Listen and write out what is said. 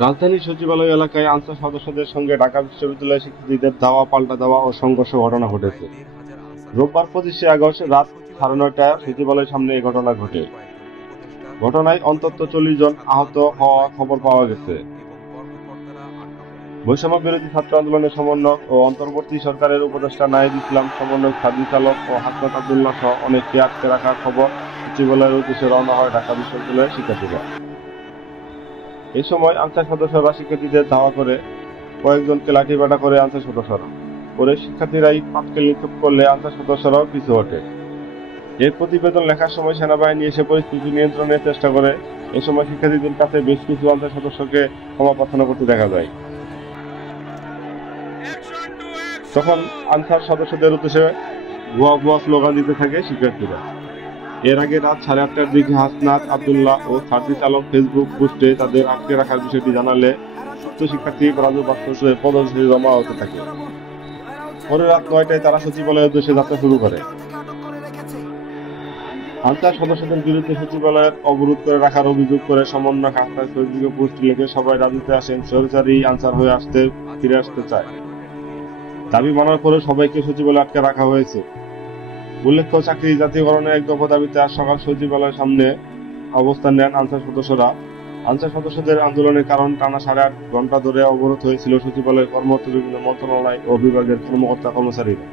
রাজধানীর সচিবালয় এলাকায় আনসার সদস্যদের সঙ্গে ঢাকা বিশ্ববিদ্যালয়ের শিক্ষার্থীদের ধাওয়া পাল্টা দেওয়া ও সংঘর্ষ ঘটনা ঘটেছে। রোববার 25শে আগস্ট রাত 9:30টায় সচিবালয়ের সামনে এ ঘটনা ঘটে। ঘটনায় অন্তত 40 জন আহত হওয়ার খবর পাওয়া গেছে। বৈষম্য বিরোধী ছাত্র আন্দোলনের সমন্বয়ক ও অন্তর্বর্তী সরকারের উপদেষ্টা নাহিদ ইসলাম সমন্বয়ক সার্জিস আলম ও হাসনাত আব্দুল্লাহ সহ অনেককে আটকে রাখার খবর সচিবালয়ের উদ্দেশ্যে রওনা হয় ঢাকা বিশ্ববিদ্যালয়ের শিক্ষার্থীরা। এই সময় আনসার সদস্যরা শিক্ষার্থীদের ধাওয়া করে কয়েকজনকে লাঠিপেটা করে আনসার সদস্যরা। পরে শিক্ষার্থীরাই পাটকেল নিক্ষেপ করলে আনসার সদস্যরাও পিছু হটে। এর প্রতিবেদন লেখার সময় সেনাবাহিনী এসে পরিস্থিতি নিয়ন্ত্রণের চেষ্টা করে। এ সময় শিক্ষার্থীদের কাছে বেশ কিছু আনসার সদস্যকে ক্ষমা প্রার্থনা করতে দেখা যায়। তখন আনসার সদস্যদের উদ্দেশ্যে ভুয়া ভুয়া স্লোগান দিতে থাকে শিক্ষার্থীরা। এর আগে রাত 8:30টার দিকে হাসনাত আব্দুল্লাহ ও সার্জিস আলম ফেসবুক পোস্টে তাদের আটকে রাখার বিষয়টি জানালে উক্ত শিক্ষার্থী রাজু ভাস্কর্যে পদযাত্রী জমা হতে থাকে। পরে রাত 9টায় তারা সচিবালয়ের উদ্দেশ্যে যাত্রা শুরু করে। আনসার সদস্যদের বিরুদ্ধে সচিবালয়ের অবরোধ করে রাখার অভিযোগ করে সমন্বয়ক হাসনাত ফেসবুকে পোস্ট লিখে সবাই রাজুতে আসেন, স্বৈরাচারী আনসার হয়ে ফিরে আসতে চায়। দাবি মানার পরে সবাইকে সচিবালয়ে আটকে রাখা হয়েছে। উল্লেখ্য, চাকরি জাতীয়করণের এক দফা দাবিতে আজ সকাল সচিবালয়ের সামনে অবস্থান নেন আনসার সদস্যরা। আনসার সদস্যদের আন্দোলনের কারণ টানা 8.5 ঘণ্টা ধরে অবরোধ হয়েছিল সচিবালয়ে কর্মরত বিভিন্ন মন্ত্রণালয় ও বিভাগের কর্মকর্তা কর্মচারীরা।